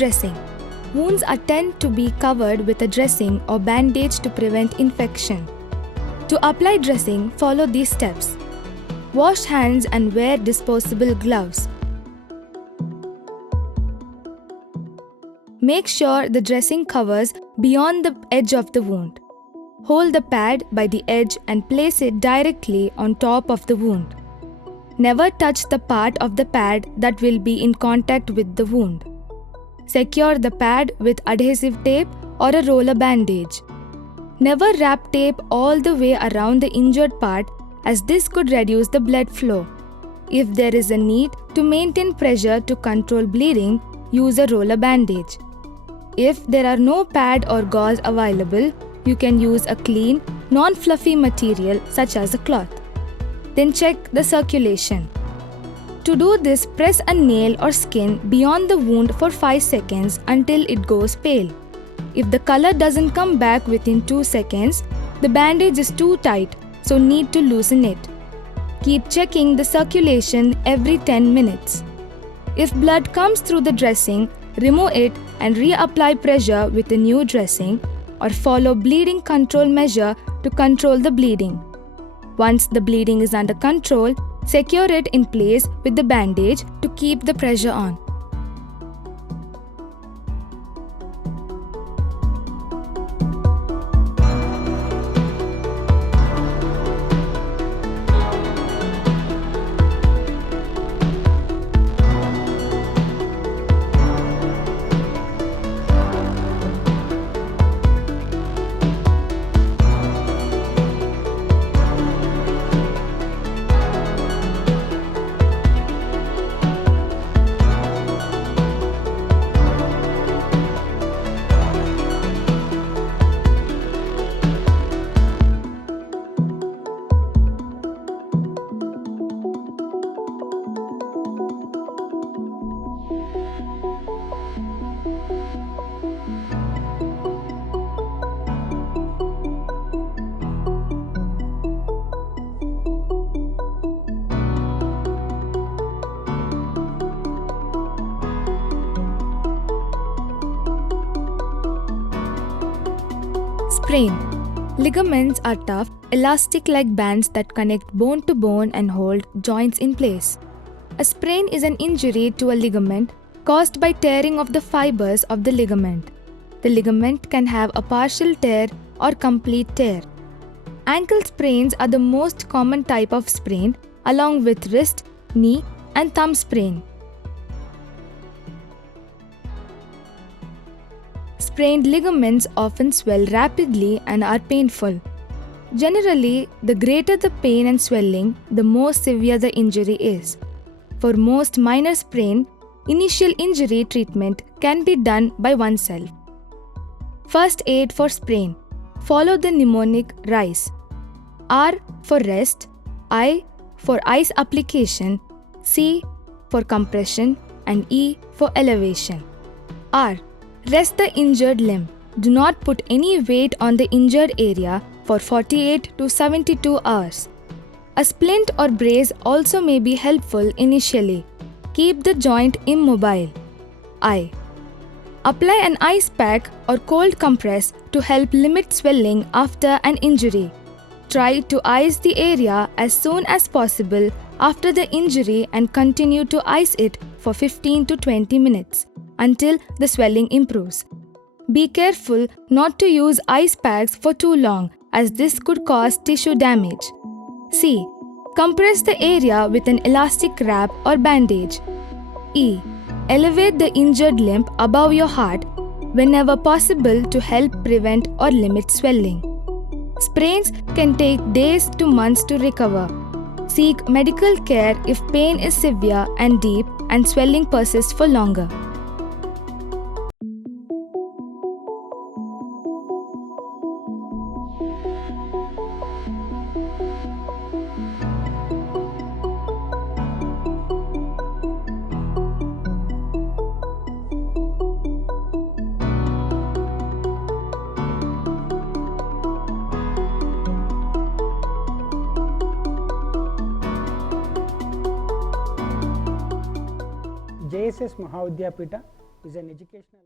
dressing. Wounds are tend to be covered with a dressing or bandage to prevent infection. To apply dressing, follow these steps. Wash hands and wear disposable gloves. Make sure the dressing covers beyond the edge of the wound. Hold the pad by the edge and place it directly on top of the wound. Never touch the part of the pad that will be in contact with the wound. Secure the pad with adhesive tape or a roller bandage. Never wrap tape all the way around the injured part, as this could reduce the blood flow. If there is a need to maintain pressure to control bleeding, use a roller bandage. If there are no pad or gauze available, you can use a clean, non-fluffy material such as a cloth. Then check the circulation. To do this, press a nail or skin beyond the wound for 5 seconds until it goes pale. If the color doesn't come back within 2 seconds, the bandage is too tight, so need to loosen it. Keep checking the circulation every 10 minutes. If blood comes through the dressing, remove it and reapply pressure with a new dressing, or follow bleeding control measure to control the bleeding. Once the bleeding is under control, secure it in place with the bandage to keep the pressure on. Sprain. Ligaments are tough, elastic-like bands that connect bone to bone and hold joints in place. A sprain is an injury to a ligament caused by tearing of the fibers of the ligament. The ligament can have a partial tear or complete tear. Ankle sprains are the most common type of sprain, along with wrist, knee, and thumb sprain. Sprained ligaments often swell rapidly and are painful. Generally, the greater the pain and swelling, the more severe the injury is. For most minor sprain, initial injury treatment can be done by oneself. First aid for sprain. Follow the mnemonic RICE. R for rest, I for ice application, C for compression, and E for elevation. R. Rest the injured limb. Do not put any weight on the injured area for 48 to 72 hours. A splint or brace also may be helpful initially. Keep the joint immobile. I. Apply an ice pack or cold compress to help limit swelling after an injury. Try to ice the area as soon as possible after the injury and continue to ice it for 15 to 20 minutes until the swelling improves. Be careful not to use ice packs for too long, as this could cause tissue damage. C. Compress the area with an elastic wrap or bandage. E. Elevate the injured limb above your heart whenever possible to help prevent or limit swelling. Sprains can take days to months to recover. Seek medical care if pain is severe and deep and swelling persists for longer. JSS Mahavidyapita is an educational